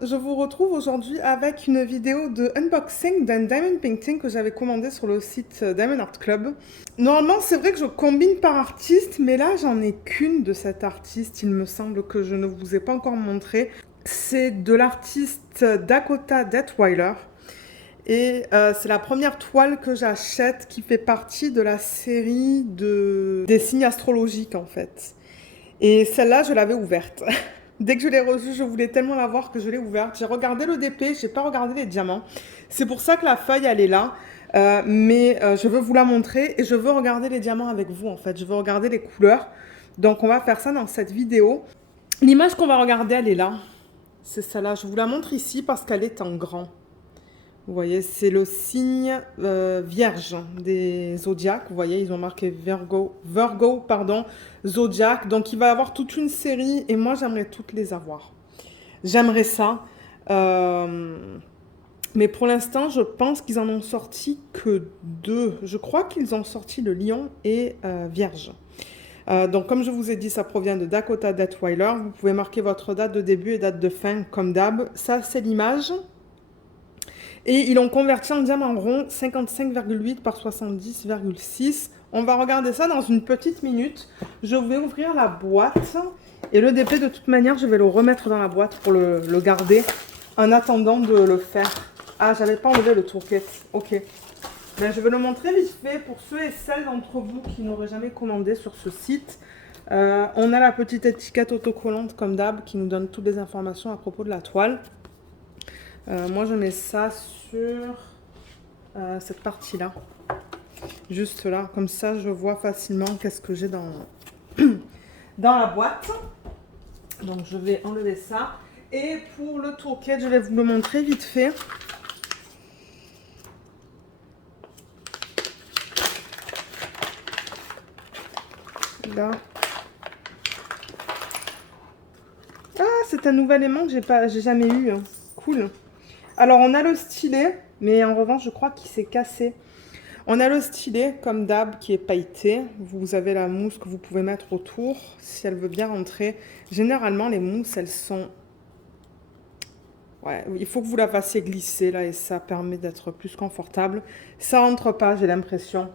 Je vous retrouve aujourd'hui avec une vidéo de unboxing d'un diamond painting que j'avais commandé sur le site Diamond Art Club. Normalement, c'est vrai que je combine par artiste, mais là, j'en ai qu'une de cet artiste. Il me semble que je ne vous ai pas encore montré. C'est de l'artiste Dakota Detweiler. Et c'est la première toile que j'achète qui fait partie de la série des signes astrologiques, en fait. Et celle-là, je l'avais ouverte. Dès que je l'ai reçue, je voulais tellement la voir que je l'ai ouverte. J'ai regardé le DP, j'ai pas regardé les diamants. C'est pour ça que la feuille, elle est là. Mais je veux vous la montrer et je veux regarder les diamants avec vous, en fait. Je veux regarder les couleurs. Donc, on va faire ça dans cette vidéo. L'image qu'on va regarder, elle est là. C'est celle-là. Je vous la montre ici parce qu'elle est en grand. Vous voyez, c'est le signe vierge des zodiacs. Vous voyez, ils ont marqué Virgo, pardon, zodiac. Donc, il va y avoir toute une série et moi, j'aimerais toutes les avoir. J'aimerais ça. Mais pour l'instant, je pense qu'ils en ont sorti que deux. Je crois qu'ils ont sorti le lion et vierge. Donc, comme je vous ai dit, ça provient de Dakota Detweiler. Vous pouvez marquer votre date de début et date de fin, comme d'hab. Ça, c'est l'image. Et ils l'ont converti en diamant rond 55,8 par 70,6. On va regarder ça dans une petite minute. Je vais ouvrir la boîte. Et le DP, de toute manière, je vais le remettre dans la boîte pour le garder en attendant de le faire. Ah, j'avais pas enlevé le tourquet. Ok. Ben, je vais le montrer vite fait pour ceux et celles d'entre vous qui n'auraient jamais commandé sur ce site. On a la petite étiquette autocollante comme d'hab qui nous donne toutes les informations à propos de la toile. Moi, je mets ça sur cette partie-là. Juste là. Comme ça, je vois facilement qu'est-ce que j'ai dans la boîte. Donc, je vais enlever ça. Et pour le tourquet, je vais vous le montrer vite fait. Là. Ah, c'est un nouvel aimant que j'ai jamais eu. Hein. Cool. Alors, on a le stylet, mais en revanche, je crois qu'il s'est cassé. On a le stylet, comme d'hab, qui est pailleté. Vous avez la mousse que vous pouvez mettre autour, si elle veut bien rentrer. Généralement, les mousses, elles sont... Ouais, il faut que vous la fassiez glisser, là, et ça permet d'être plus confortable. Ça rentre pas, j'ai l'impression.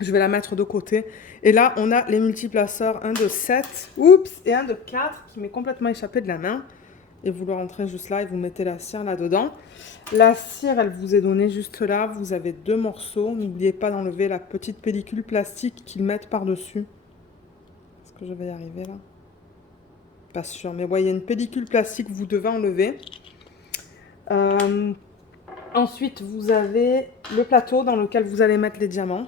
Je vais la mettre de côté. Et là, on a les multiplaceurs, un de 7, oups, et un de 4, qui m'est complètement échappé de la main. Et vous le rentrez juste là et vous mettez la cire là-dedans. La cire, elle vous est donnée juste là. Vous avez deux morceaux. N'oubliez pas d'enlever la petite pellicule plastique qu'ils mettent par-dessus. Est-ce que je vais y arriver là? Pas sûr. Mais voyez, une pellicule plastique que vous devez enlever. Ensuite, vous avez le plateau dans lequel vous allez mettre les diamants.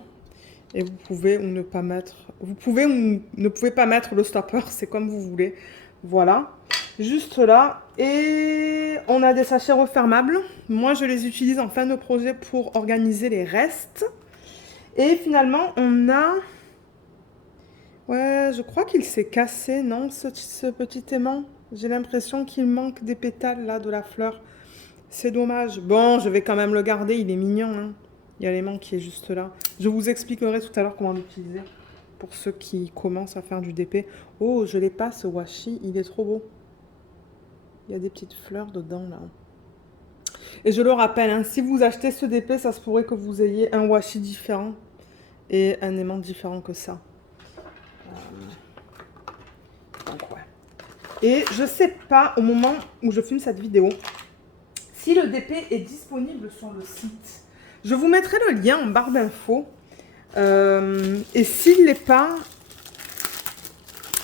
Et vous pouvez ou ne pas mettre... Vous pouvez ou ne pouvez pas mettre le stopper. C'est comme vous voulez. Voilà. Juste là. Et on a des sachets refermables. Moi, je les utilise en fin de projet pour organiser les restes. Et finalement, on a... Ouais, je crois qu'il s'est cassé, non, ce petit aimant. J'ai l'impression qu'il manque des pétales, là, de la fleur. C'est dommage. Bon, je vais quand même le garder. Il est mignon, hein. Il y a l'aimant qui est juste là. Je vous expliquerai tout à l'heure comment l'utiliser. Pour ceux qui commencent à faire du DP. Oh, je l'ai pas, ce washi. Il est trop beau. Il y a des petites fleurs dedans, là. Et je le rappelle, hein, si vous achetez ce DP, ça se pourrait que vous ayez un washi différent et un aimant différent que ça. Donc, ouais. Et je sais pas, au moment où je filme cette vidéo, si le DP est disponible sur le site. Je vous mettrai le lien en barre d'infos. Et s'il l'est pas,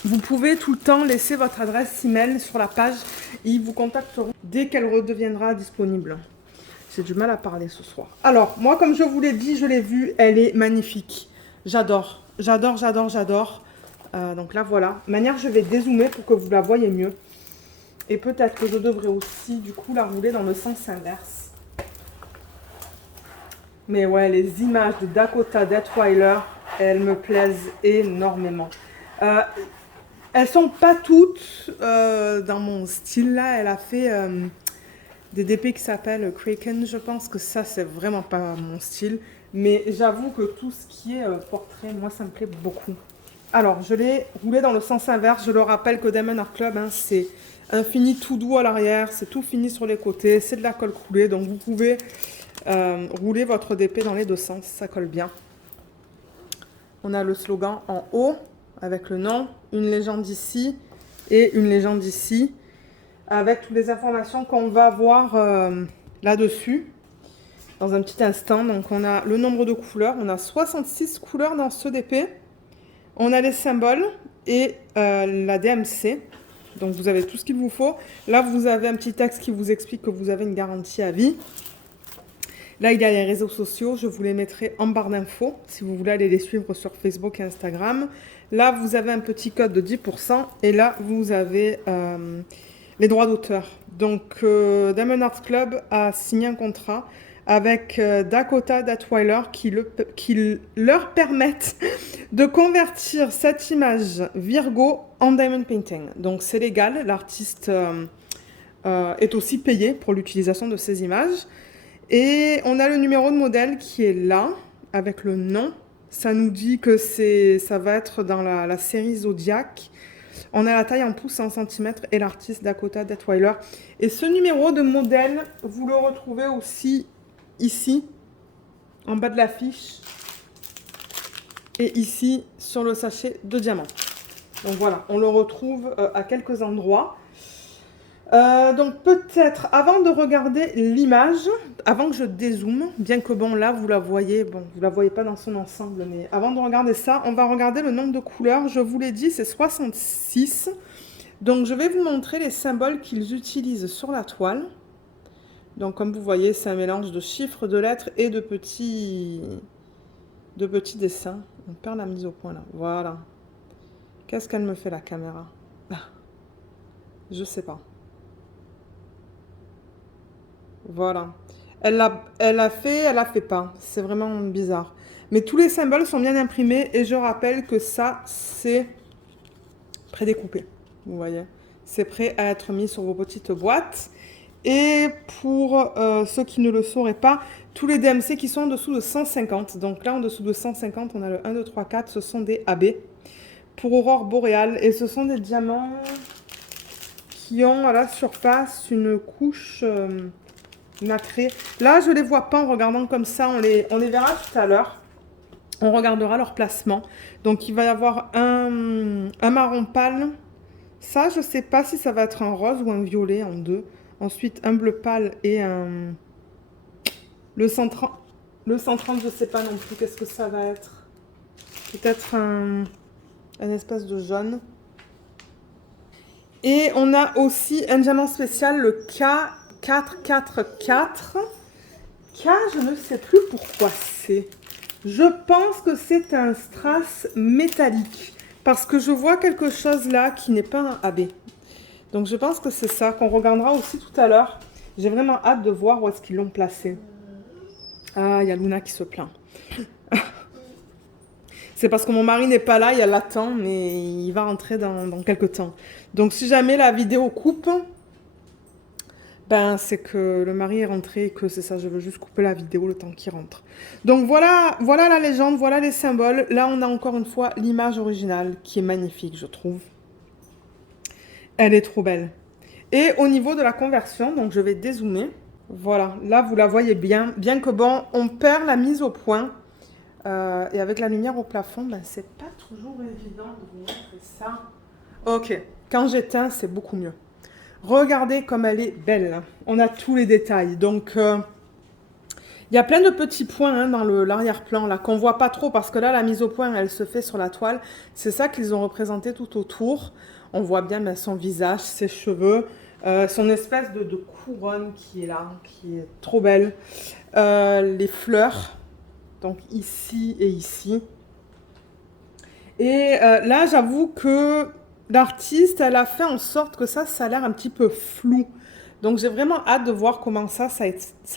vous pouvez tout le temps laisser votre adresse email sur la page. Ils vous contacteront dès qu'elle redeviendra disponible. J'ai du mal à parler ce soir. Alors, moi, comme je vous l'ai dit, je l'ai vue, elle est magnifique. J'adore, j'adore, j'adore, j'adore. Donc là, voilà. De manière, je vais dézoomer pour que vous la voyez mieux. Et peut-être que je devrais aussi, du coup, la rouler dans le sens inverse. Mais ouais, les images de Dakota Detweiler, elles me plaisent énormément. Elles sont pas toutes dans mon style là. Elle a fait des DP qui s'appellent Kraken. Je pense que ça, c'est vraiment pas mon style. Mais j'avoue que tout ce qui est portrait, moi, ça me plaît beaucoup. Alors, je l'ai roulé dans le sens inverse. Je le rappelle que Diamond Art Club, hein, c'est un fini tout doux à l'arrière, c'est tout fini sur les côtés, c'est de la colle coulée. Donc, vous pouvez rouler votre DP dans les deux sens, ça colle bien. On a le slogan en haut avec le nom, une légende ici et une légende ici, avec toutes les informations qu'on va voir là-dessus dans un petit instant. Donc, on a le nombre de couleurs, on a 66 couleurs dans ce DP. On a les symboles et la DMC. Donc, vous avez tout ce qu'il vous faut. Là, vous avez un petit texte qui vous explique que vous avez une garantie à vie. Là, il y a les réseaux sociaux. Je vous les mettrai en barre d'infos si vous voulez aller les suivre sur Facebook et Instagram. Là, vous avez un petit code de 10%. Et là, vous avez les droits d'auteur. Donc, Diamond Art Club a signé un contrat avec Dakota Datwyler qui leur permettent de convertir cette image Virgo en diamond painting. Donc c'est légal, l'artiste est aussi payé pour l'utilisation de ces images. Et on a le numéro de modèle qui est là, avec le nom. Ça nous dit que ça va être dans la série Zodiac. On a la taille en pouces et en centimètres et l'artiste Dakota Datwyler. Et ce numéro de modèle, vous le retrouvez aussi ici, en bas de la fiche, et ici, sur le sachet de diamant. Donc voilà, on le retrouve à quelques endroits. Donc peut-être, avant de regarder l'image, avant que je dézoome, bien que bon, là, vous la voyez pas dans son ensemble, mais avant de regarder ça, on va regarder le nombre de couleurs. Je vous l'ai dit, c'est 66. Donc je vais vous montrer les symboles qu'ils utilisent sur la toile. Donc, comme vous voyez, c'est un mélange de chiffres, de lettres et de petits dessins. On perd la mise au point là. Voilà. Qu'est-ce qu'elle me fait la caméra? Je sais pas. Voilà. Elle a fait pas. C'est vraiment bizarre. Mais tous les symboles sont bien imprimés et je rappelle que ça, c'est prédécoupé. Vous voyez? C'est prêt à être mis sur vos petites boîtes. Et pour ceux qui ne le sauraient pas, tous les DMC qui sont en dessous de 150. Donc là, en dessous de 150, on a le 1, 2, 3, 4. Ce sont des AB pour aurore boréale. Et ce sont des diamants qui ont à la surface une couche nacrée. Là, je ne les vois pas en regardant comme ça. On les verra tout à l'heure. On regardera leur placement. Donc, il va y avoir un marron pâle. Ça, je ne sais pas si ça va être un rose ou un violet en deux. Ensuite, un bleu pâle et un... Le 130, je ne sais pas non plus. Qu'est-ce que ça va être? Peut-être un espèce de jaune. Et on a aussi un diamant spécial, le K444. K, je ne sais plus pourquoi c'est. Je pense que c'est un strass métallique. Parce que je vois quelque chose là qui n'est pas un AB. Donc je pense que c'est ça, qu'on regardera aussi tout à l'heure. J'ai vraiment hâte de voir où est-ce qu'ils l'ont placé. Ah, il y a Luna qui se plaint. C'est parce que mon mari n'est pas là, il l'attend, mais il va rentrer dans quelques temps. Donc si jamais la vidéo coupe, ben c'est que le mari est rentré et que c'est ça, je veux juste couper la vidéo le temps qu'il rentre. Donc voilà la légende, voilà les symboles. Là on a encore une fois l'image originale qui est magnifique, je trouve. Elle est trop belle. Et au niveau de la conversion, donc je vais dézoomer. Voilà, là vous la voyez bien. Bien que bon, on perd la mise au point. Et avec la lumière au plafond, ben, c'est pas toujours évident de vous montrer ça. Ok, quand j'éteins, c'est beaucoup mieux. Regardez comme elle est belle. On a tous les détails. Donc, il y a plein de petits points hein, dans l'arrière-plan là qu'on voit pas trop parce que là, la mise au point, elle se fait sur la toile. C'est ça qu'ils ont représenté tout autour. On voit bien ben, son visage, ses cheveux, son espèce de couronne qui est là, qui est trop belle. Les fleurs, donc ici et ici. Et là, j'avoue que l'artiste, elle a fait en sorte que ça a l'air un petit peu flou. Donc, j'ai vraiment hâte de voir comment ça a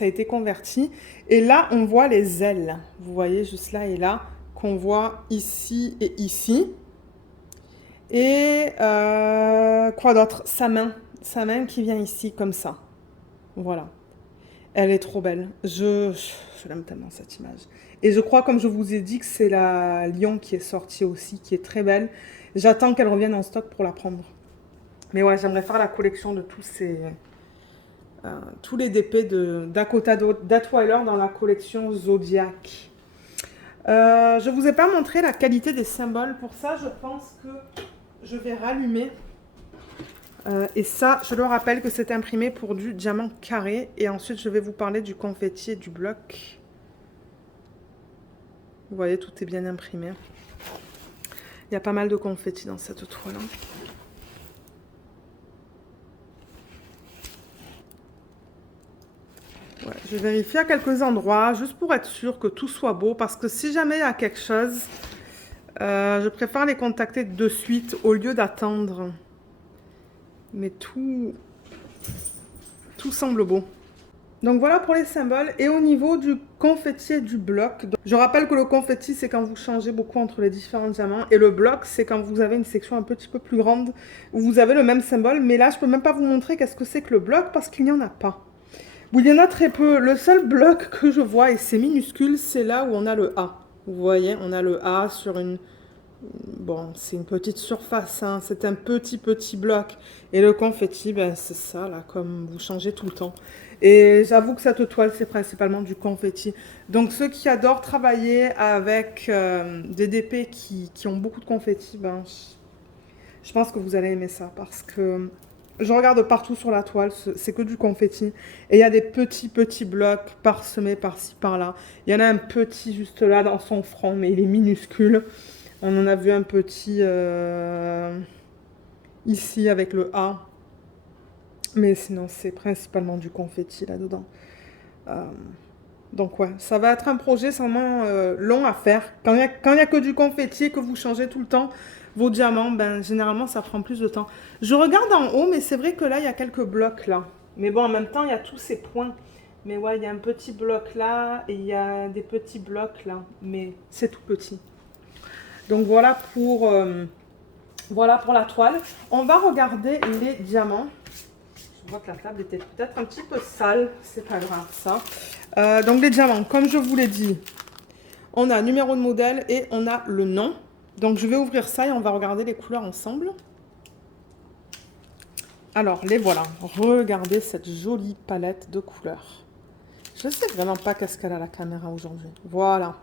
été converti. Et là, on voit les ailes. Vous voyez, juste là et là, qu'on voit ici et ici. Et quoi d'autre? Sa main qui vient ici, comme ça. Voilà. Elle est trop belle. Je l'aime tellement cette image. Et je crois, comme je vous ai dit, que c'est la Lion qui est sortie aussi, qui est très belle. J'attends qu'elle revienne en stock pour la prendre. Mais ouais, j'aimerais faire la collection de tous les DP de Dakota Datwyler dans la collection Zodiac. Je vous ai pas montré la qualité des symboles. Pour ça, je pense que je vais rallumer. Et ça, je le rappelle que c'est imprimé pour du diamant carré. Et ensuite, je vais vous parler du confetti et du bloc. Vous voyez, tout est bien imprimé. Il y a pas mal de confetti dans cette toile. Ouais, je vais vérifier à quelques endroits, juste pour être sûr que tout soit beau. Parce que si jamais il y a quelque chose, je préfère les contacter de suite au lieu d'attendre. Mais tout semble beau. Donc voilà pour les symboles. Et au niveau du confetti et du bloc, je rappelle que le confetti, c'est quand vous changez beaucoup entre les différents diamants. Et le bloc, c'est quand vous avez une section un petit peu plus grande, où vous avez le même symbole. Mais là, je ne peux même pas vous montrer qu'est-ce que c'est que le bloc, parce qu'il n'y en a pas. Ou il y en a très peu. Le seul bloc que je vois, et c'est minuscule, c'est là où on a le A. Vous voyez, on a le A sur une... Bon, c'est une petite surface, hein. C'est un petit bloc. Et le confetti, ben, c'est ça, là, comme vous changez tout le temps. Et j'avoue que cette toile, c'est principalement du confetti. Donc, ceux qui adorent travailler avec des DP qui ont beaucoup de confetti, ben, je pense que vous allez aimer ça. Parce que je regarde partout sur la toile, c'est que du confetti. Et il y a des petits blocs parsemés par-ci, par-là. Il y en a un petit juste là dans son front, mais il est minuscule. On en a vu un petit ici avec le A. Mais sinon, c'est principalement du confetti là-dedans. Donc ouais, ça va être un projet vraiment long à faire. Quand il y a que du confetti et que vous changez tout le temps vos diamants, ben, généralement, ça prend plus de temps. Je regarde en haut, mais c'est vrai que là, il y a quelques blocs là. Mais bon, en même temps, il y a tous ces points. Mais ouais, il y a un petit bloc là et il y a des petits blocs là. Mais c'est tout petit. Donc voilà pour la toile. On va regarder les diamants. Je vois que la table était peut-être un petit peu sale. C'est pas grave ça. Donc les diamants, comme je vous l'ai dit, on a numéro de modèle et on a le nom. Donc je vais ouvrir ça et on va regarder les couleurs ensemble. Alors les voilà. Regardez cette jolie palette de couleurs. Je ne sais vraiment pas qu'est-ce qu'elle a la caméra aujourd'hui. Voilà.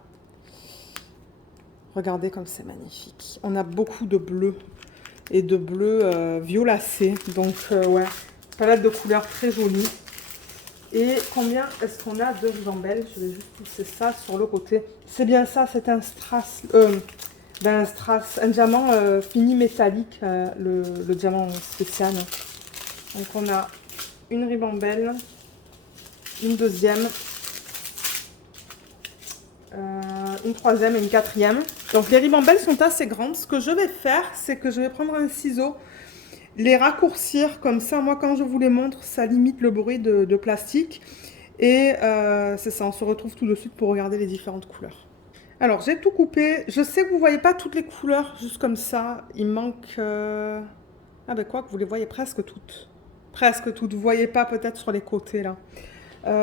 Regardez comme c'est magnifique. On a beaucoup de bleu et de bleu violacé. Donc, ouais, palette de couleurs très jolie. Et combien est-ce qu'on a de ribambelle? Je vais juste pousser ça sur le côté. C'est bien ça, c'est un strass. Un diamant fini métallique, le diamant spécial. Donc, on a une ribambelle, une deuxième, une troisième et une quatrième. Donc les ribambelles sont assez grandes. Ce que je vais faire, c'est que je vais prendre un ciseau, les raccourcir comme ça. Moi, quand je vous les montre, ça limite le bruit de plastique. Et c'est ça, on se retrouve tout de suite pour regarder les différentes couleurs. Alors, j'ai tout coupé. Je sais que vous ne voyez pas toutes les couleurs juste comme ça. Il manque... Ah ben quoi, que vous les voyez presque toutes. Presque toutes. Vous ne voyez pas peut-être sur les côtés là.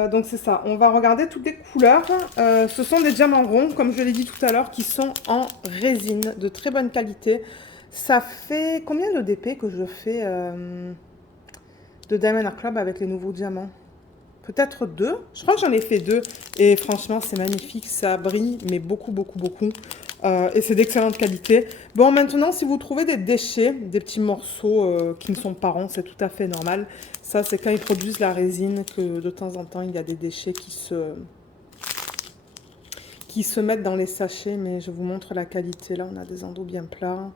Donc c'est ça, on va regarder toutes les couleurs. Ce sont des diamants ronds, comme je l'ai dit tout à l'heure, qui sont en résine, de très bonne qualité. Ça fait combien de DP que je fais de Diamond Art Club avec les nouveaux diamants? Peut-être 2. Je crois que j'en ai fait 2. Et franchement, c'est magnifique, ça brille, mais beaucoup. Et c'est d'excellente qualité. Bon, maintenant, si vous trouvez des déchets, des petits morceaux qui ne sont pas ronds, c'est tout à fait normal. Ça, c'est quand ils produisent la résine que de temps en temps, il y a des déchets qui se mettent dans les sachets. Mais je vous montre la qualité. Là, on a des endos bien plats.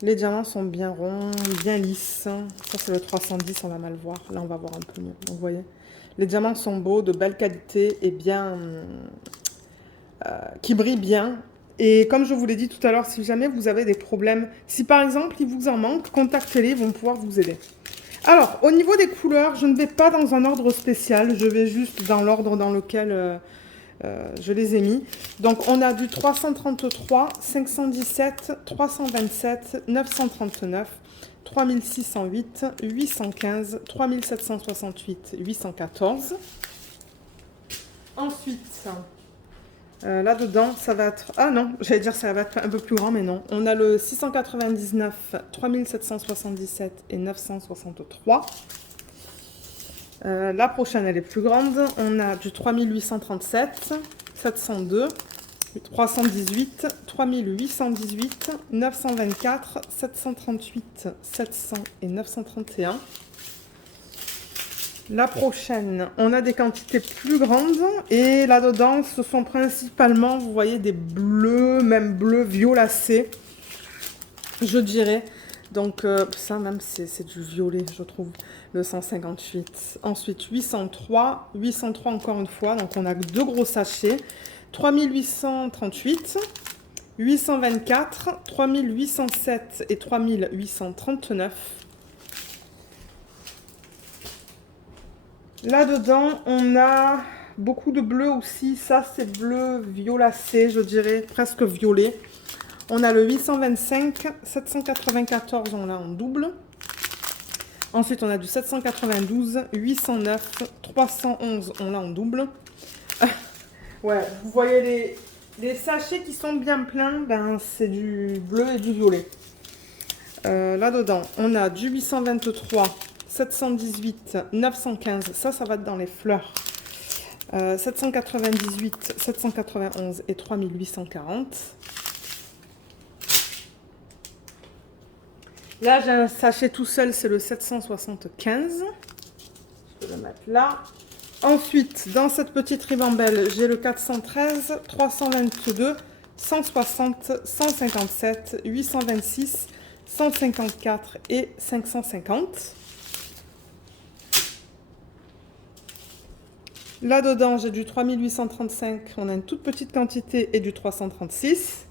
Les diamants sont bien ronds, bien lisses. Ça, c'est le 310, on va mal voir. Là, on va voir un peu mieux. Donc, vous voyez, les diamants sont beaux, de belle qualité et bien... qui brillent bien. Et comme je vous l'ai dit tout à l'heure, si jamais vous avez des problèmes, si par exemple il vous en manque, contactez-les, ils vont pouvoir vous aider. Alors, au niveau des couleurs, je ne vais pas dans un ordre spécial, je vais juste dans l'ordre dans lequel je les ai mis. Donc, on a du 333, 517, 327, 939, 3608, 815, 3768, 814. Ensuite, là-dedans, ça va être... Ah non, j'allais dire ça va être un peu plus grand, mais non. On a le 699, 3777 et 963. La prochaine, elle est plus grande. On a du 3837, 702, 318, 3818, 924, 738, 700 et 931. La prochaine, on a des quantités plus grandes et là-dedans, ce sont principalement, vous voyez, des bleus, même bleus violacés, je dirais. Donc ça même, c'est du violet, je trouve, le 158. Ensuite, 803, 803 encore une fois, donc on a deux gros sachets. 3838, 824, 3807 et 3839. Là-dedans, on a beaucoup de bleu aussi. Ça, c'est bleu violacé, je dirais, presque violet. On a le 825, 794, on l'a en double. Ensuite, on a du 792, 809, 311, on l'a en double. Ouais, vous voyez les sachets qui sont bien pleins, ben, c'est du bleu et du violet. Là-dedans, on a du 823, 718, 915, ça va être dans les fleurs. 798, 791 et 3840. Là, j'ai un sachet tout seul, c'est le 775. Je vais le mettre là. Ensuite, dans cette petite ribambelle, j'ai le 413, 322, 160, 157, 826, 154 et 550. Là-dedans, j'ai du 3835, on a une toute petite quantité, et du 336.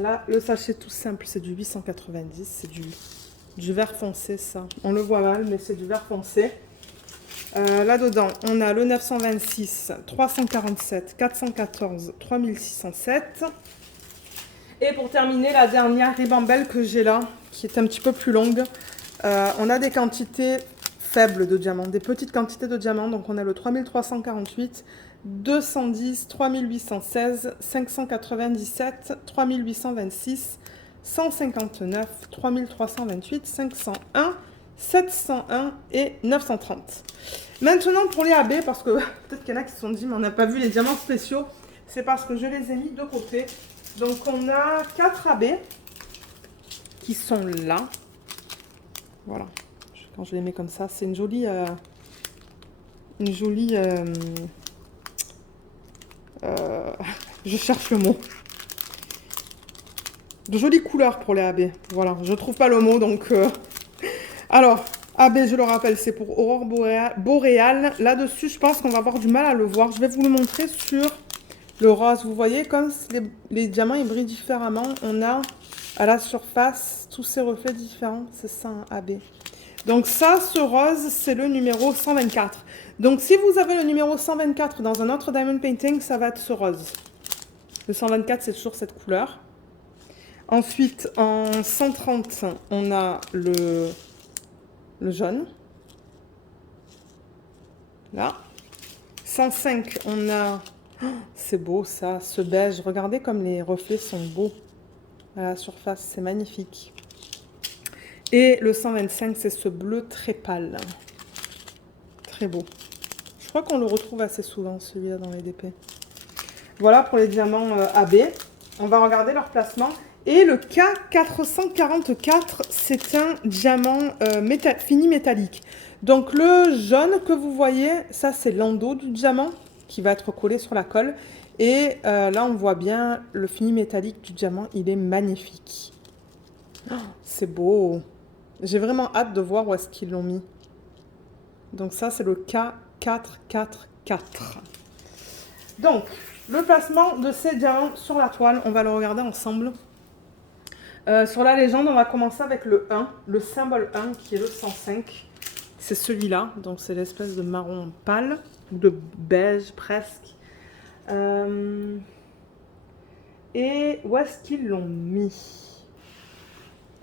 Là, le sachet tout simple, c'est du 890, c'est du vert foncé, ça. On le voit mal, mais c'est du vert foncé. Là-dedans, on a le 926, 347, 414, 3607. Et pour terminer, la dernière ribambelle que j'ai là, qui est un petit peu plus longue, on a des quantités faibles de diamants, des petites quantités de diamants. Donc on a le 3348, 210, 3816, 597, 3826, 159, 3328, 501, 701 et 930. Maintenant pour les AB, parce que peut-être qu'il y en a qui se sont dit mais on n'a pas vu les diamants spéciaux, c'est parce que je les ai mis de côté. Donc on a 4 AB qui sont là. Voilà. Quand je les mets comme ça, c'est une jolie je cherche le mot. De jolies couleurs pour les AB. Voilà, je trouve pas le mot, donc... Alors, AB, je le rappelle, c'est pour Aurore Boréale. Là-dessus, je pense qu'on va avoir du mal à le voir. Je vais vous le montrer sur le rose. Vous voyez, comme les diamants, ils brillent différemment. On a à la surface tous ces reflets différents. C'est ça, un AB. Donc ça, ce rose, c'est le numéro 124. Donc si vous avez le numéro 124 dans un autre diamond painting, ça va être ce rose. Le 124, c'est toujours cette couleur. Ensuite, en 130, on a le jaune. Là. 105, on a... Oh, c'est beau ça, ce beige. Regardez comme les reflets sont beaux à la surface, c'est magnifique. Et le 125, c'est ce bleu très pâle. Très beau. Je crois qu'on le retrouve assez souvent, celui-là, dans les DP. Voilà pour les diamants AB. On va regarder leur placement. Et le K444, c'est un diamant fini métallique. Donc le jaune que vous voyez, ça c'est l'endos du diamant qui va être collé sur la colle. Et là, on voit bien le fini métallique du diamant. Il est magnifique. Oh, c'est beau. J'ai vraiment hâte de voir où est-ce qu'ils l'ont mis. Donc ça, c'est le K444. Donc, le placement de ces diamants sur la toile, on va le regarder ensemble. Sur la légende, on va commencer avec le 1, le symbole 1 qui est le 105. C'est celui-là, donc c'est l'espèce de marron pâle, ou de beige presque. Et où est-ce qu'ils l'ont mis?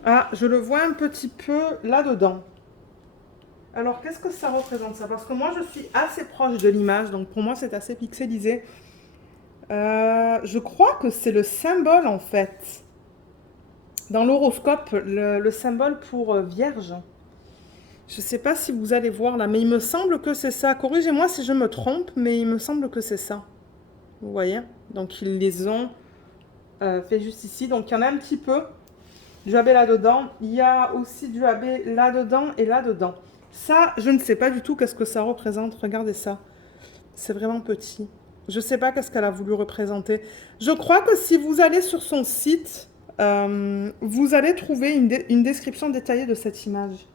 Ah, je le vois un petit peu là-dedans. Alors, qu'est-ce que ça représente ça? Parce que moi, je suis assez proche de l'image, donc pour moi, c'est assez pixelisé. Je crois que c'est le symbole, en fait. Dans l'horoscope, le symbole pour Vierge. Je ne sais pas si vous allez voir là, mais il me semble que c'est ça. Corrigez-moi si je me trompe, mais il me semble que c'est ça. Vous voyez? Donc, ils les ont fait juste ici. Donc, il y en a un petit peu du AB là-dedans. Il y a aussi du AB là-dedans et là-dedans. Ça, je ne sais pas du tout qu'est-ce que ça représente. Regardez ça. C'est vraiment petit. Je ne sais pas qu'est-ce qu'elle a voulu représenter. Je crois que si vous allez sur son site, vous allez trouver une description détaillée de cette image.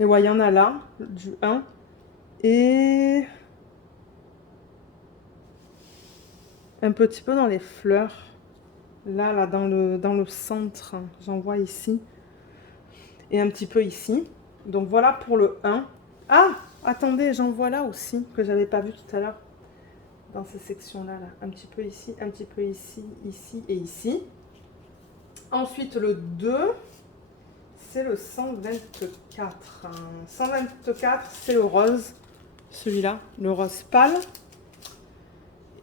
Et ouais, il y en a là, du 1. Et un petit peu dans les fleurs. Là, dans le centre, j'en vois ici. Et un petit peu ici. Donc voilà pour le 1. Ah, attendez, j'en vois là aussi, que j'avais pas vu tout à l'heure. Dans ces sections-là, là. Un petit peu ici, un petit peu ici, ici et ici. Ensuite, le 2, c'est le 124. 124, c'est le rose. Celui-là, le rose pâle.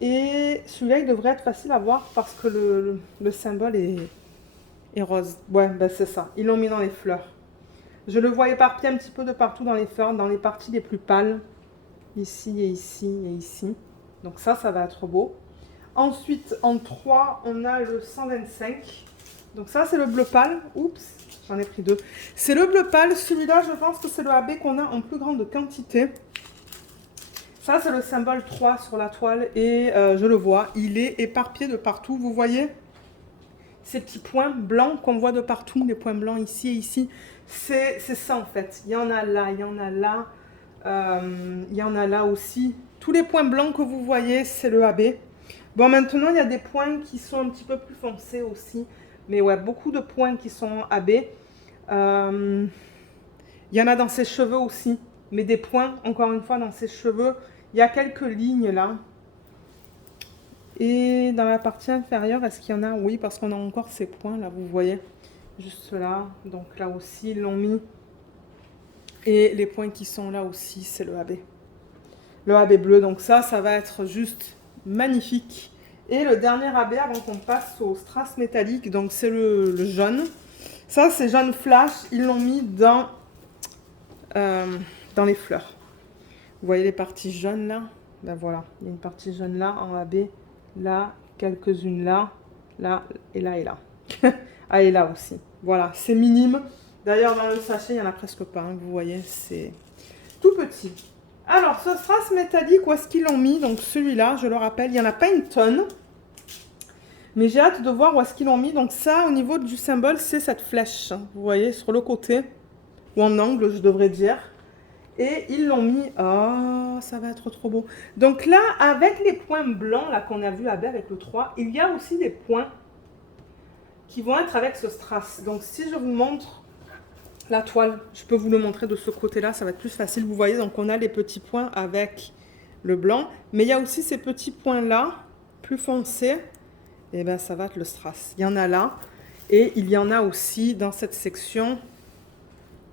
Et celui-là, il devrait être facile à voir parce que le symbole est rose. Ouais, ben c'est ça. Ils l'ont mis dans les fleurs. Je le vois éparpillé un petit peu de partout dans les fleurs, dans les parties les plus pâles. Ici et ici et ici. Donc ça va être beau. Ensuite, en 3, on a le 125. Donc ça, c'est le bleu pâle. Oups, j'en ai pris 2. C'est le bleu pâle. Celui-là, je pense que c'est le AB qu'on a en plus grande quantité. Ça, c'est le symbole 3 sur la toile et je le vois, il est éparpillé de partout. Vous voyez ces petits points blancs qu'on voit de partout, les points blancs ici et ici. C'est ça en fait. Il y en a là, il y en a là, il y en a là aussi. Tous les points blancs que vous voyez, c'est le AB. Bon, maintenant, il y a des points qui sont un petit peu plus foncés aussi. Mais ouais, beaucoup de points qui sont AB. Il y en a dans ses cheveux aussi. Mais des points, encore une fois, dans ses cheveux. Il y a quelques lignes là. Et dans la partie inférieure, est-ce qu'il y en a? Oui, parce qu'on a encore ces points là, vous voyez. Juste là. Donc là aussi, ils l'ont mis. Et les points qui sont là aussi, c'est le AB. Le AB bleu. Donc ça va être juste magnifique. Et le dernier AB avant qu'on passe au strass métallique, donc c'est le jaune. Ça, c'est jaune flash. Ils l'ont mis dans les fleurs. Vous voyez les parties jaunes là? Ben voilà, il y a une partie jaune là en AB, là, quelques-unes là, là et là et là. Ah et là aussi. Voilà, c'est minime. D'ailleurs dans le sachet, il n'y en a presque pas, hein, vous voyez, c'est tout petit. Alors ce strass métallique, où est-ce qu'ils l'ont mis? Donc celui-là, je le rappelle, il n'y en a pas une tonne. Mais j'ai hâte de voir où est-ce qu'ils l'ont mis. Donc ça, au niveau du symbole, c'est cette flèche. Vous voyez, sur le côté, ou en angle, je devrais dire. Et ils l'ont mis... Oh, ça va être trop beau. Donc là, avec les points blancs là qu'on a vu avec le 3, il y a aussi des points qui vont être avec ce strass. Donc si je vous montre la toile, je peux vous le montrer de ce côté-là, ça va être plus facile. Vous voyez, donc on a les petits points avec le blanc. Mais il y a aussi ces petits points-là, plus foncés. Et bien, ça va être le strass. Il y en a là. Et il y en a aussi dans cette section,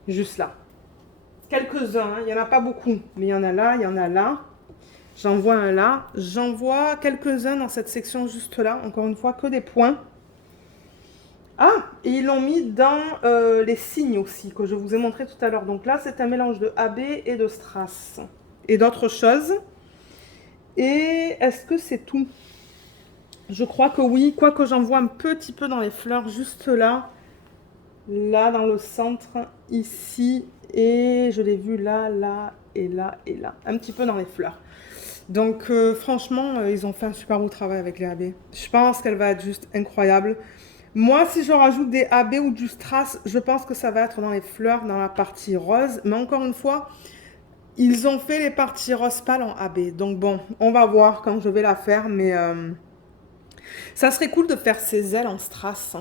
juste là. Quelques-uns, hein. Il n'y en a pas beaucoup. Mais il y en a là, il y en a là. J'en vois un là. J'en vois quelques-uns dans cette section juste là. Encore une fois, que des points. Ah, et ils l'ont mis dans les signes aussi, que je vous ai montré tout à l'heure. Donc là, c'est un mélange de AB et de strass. Et d'autres choses. Et est-ce que c'est tout? Je crois que oui, quoique j'en vois un petit peu dans les fleurs, juste là. Là, dans le centre, ici. Et je l'ai vu là, là, et là, et là. Un petit peu dans les fleurs. Donc, franchement, ils ont fait un super beau travail avec les AB. Je pense qu'elle va être juste incroyable. Moi, si je rajoute des AB ou du strass, je pense que ça va être dans les fleurs, dans la partie rose. Mais encore une fois, ils ont fait les parties rose pâle en AB. Donc bon, on va voir quand je vais la faire. Mais ça serait cool de faire ses ailes en strass.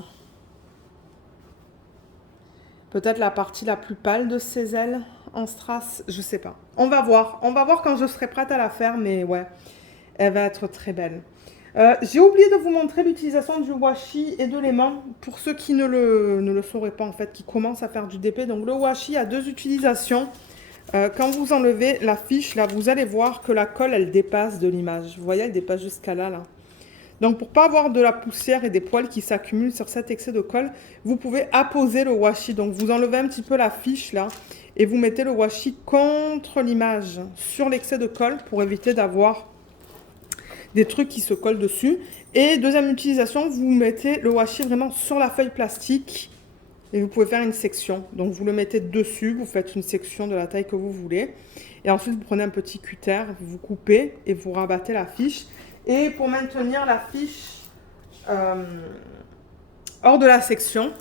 Peut-être la partie la plus pâle de ses ailes en strass, je sais pas. On va voir quand je serai prête à la faire, mais ouais, elle va être très belle. J'ai oublié de vous montrer l'utilisation du washi et de l'aimant pour ceux qui ne le sauraient pas en fait, qui commencent à faire du DP. Donc le washi a deux utilisations. Quand vous enlevez la fiche, là, vous allez voir que la colle, elle dépasse de l'image. Vous voyez, elle dépasse jusqu'à là, là. Donc pour pas avoir de la poussière et des poils qui s'accumulent sur cet excès de colle, vous pouvez apposer le washi. Donc vous enlevez un petit peu la fiche là et vous mettez le washi contre l'image sur l'excès de colle pour éviter d'avoir des trucs qui se collent dessus. Et deuxième utilisation, vous mettez le washi vraiment sur la feuille plastique et vous pouvez faire une section. Donc vous le mettez dessus, vous faites une section de la taille que vous voulez. Et ensuite vous prenez un petit cutter, vous coupez et vous rabattez la fiche. Et pour maintenir la fiche hors de la section,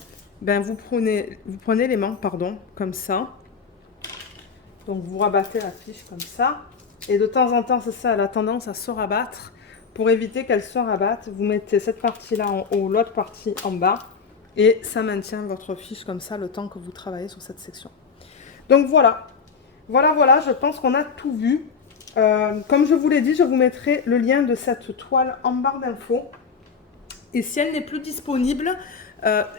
ben vous prenez l'aimant, pardon, comme ça. Donc vous rabattez la fiche comme ça. Et de temps en temps, c'est ça, elle a tendance à se rabattre. Pour éviter qu'elle se rabatte, vous mettez cette partie-là en haut, l'autre partie en bas. Et ça maintient votre fiche comme ça le temps que vous travaillez sur cette section. Donc voilà. Voilà, je pense qu'on a tout vu. Comme je vous l'ai dit, je vous mettrai le lien de cette toile en barre d'infos. Et si elle n'est plus disponible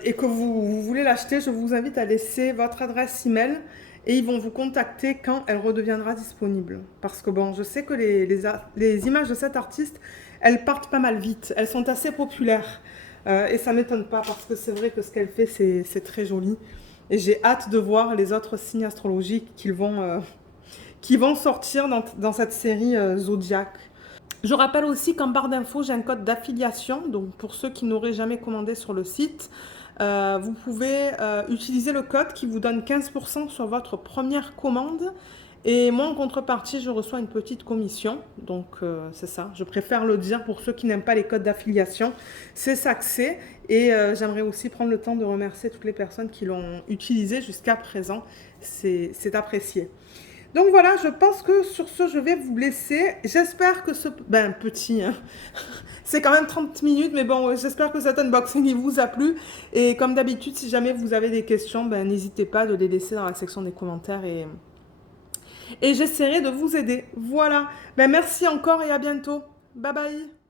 et que vous voulez l'acheter, je vous invite à laisser votre adresse email et ils vont vous contacter quand elle redeviendra disponible. Parce que bon, je sais que les images de cet artiste, elles partent pas mal vite. Elles sont assez populaires et ça ne m'étonne pas parce que c'est vrai que ce qu'elle fait, c'est très joli. Et j'ai hâte de voir les autres signes astrologiques qui vont sortir dans cette série Zodiac. Je rappelle aussi qu'en barre d'infos, j'ai un code d'affiliation. Donc pour ceux qui n'auraient jamais commandé sur le site, vous pouvez utiliser le code qui vous donne 15% sur votre première commande. Et moi, en contrepartie, je reçois une petite commission. Donc c'est ça, je préfère le dire pour ceux qui n'aiment pas les codes d'affiliation. C'est ça que c'est. Et j'aimerais aussi prendre le temps de remercier toutes les personnes qui l'ont utilisé jusqu'à présent. C'est apprécié. Donc voilà, je pense que sur ce, je vais vous laisser. J'espère que ce... Ben, petit, hein. C'est quand même 30 minutes, mais bon, j'espère que cet unboxing il vous a plu. Et comme d'habitude, si jamais vous avez des questions, ben, n'hésitez pas de les laisser dans la section des commentaires et j'essaierai de vous aider. Voilà. Ben, merci encore et à bientôt. Bye bye.